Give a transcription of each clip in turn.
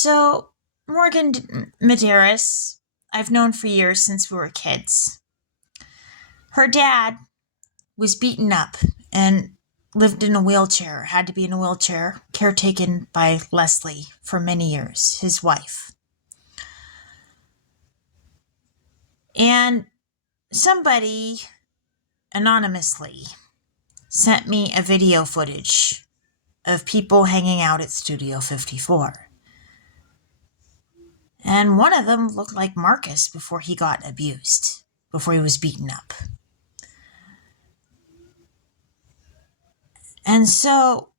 So, Morgen Modeiros, I've known for years since we were kids. Her dad was beaten up and lived in a wheelchair, had to be in a wheelchair, caretaken by Leslie for many years, his wife. And somebody anonymously sent me a video footage of people hanging out at Studio 54. And one of them looked like Marcus before he got abused, before he was beaten up. And so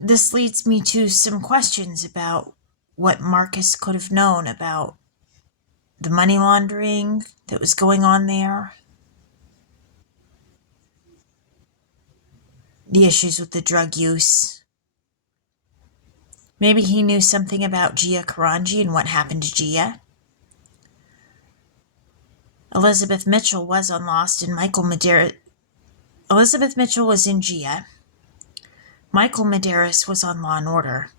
this leads me to some questions about what Marcus could have known about the money laundering that was going on there, the issues with the drug use. Maybe he knew something about Gia Karanji and what happened to Gia. Elizabeth Mitchell was on Lost, and Elizabeth Mitchell was in Gia. Michael Medeiros was on Law and Order.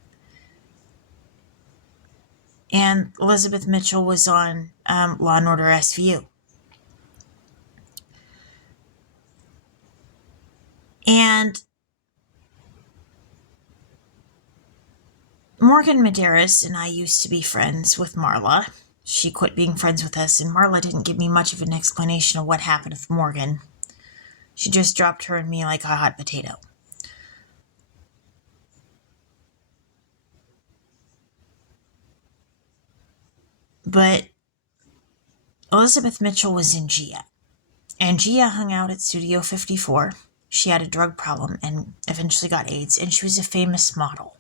And Elizabeth Mitchell was on Law and Order SVU. And Morgen Modeiros and I used to be friends with Marla. She quit being friends with us, and Marla didn't give me much of an explanation of what happened with Morgan. She just dropped her and me like a hot potato. But Elizabeth Mitchell was in Gia, and Gia hung out at Studio 54. She had a drug problem and eventually got AIDS, and she was a famous model.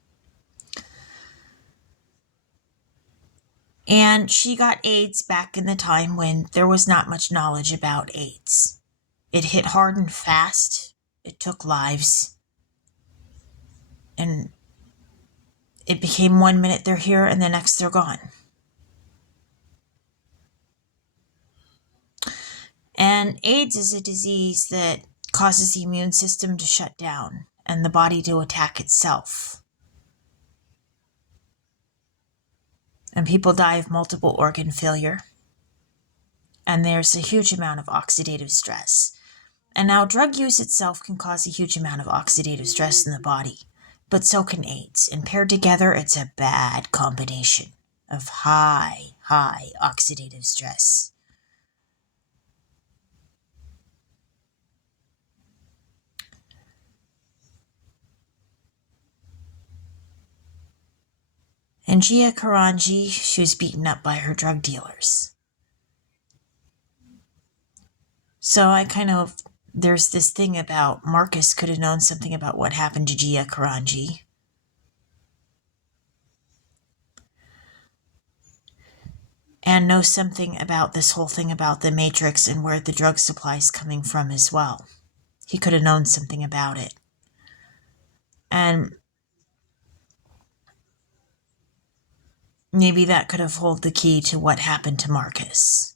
And she got AIDS back in the time when there was not much knowledge about AIDS. It hit hard and fast. It took lives. And it became 1 minute they're here and the next they're gone. And AIDS is a disease that causes the immune system to shut down and the body to attack itself. And people die of multiple organ failure. And there's a huge amount of oxidative stress. And now drug use itself can cause a huge amount of oxidative stress in the body, but so can AIDS. And paired together, it's a bad combination of high oxidative stress. And Gia Karanji, she was beaten up by her drug dealers. So there's this thing about Marcus could have known something about what happened to Gia Karanji. And knows something about this whole thing about the Matrix and where the drug supply is coming from as well. He could have known something about it. And maybe that could have held the key to what happened to Marcus.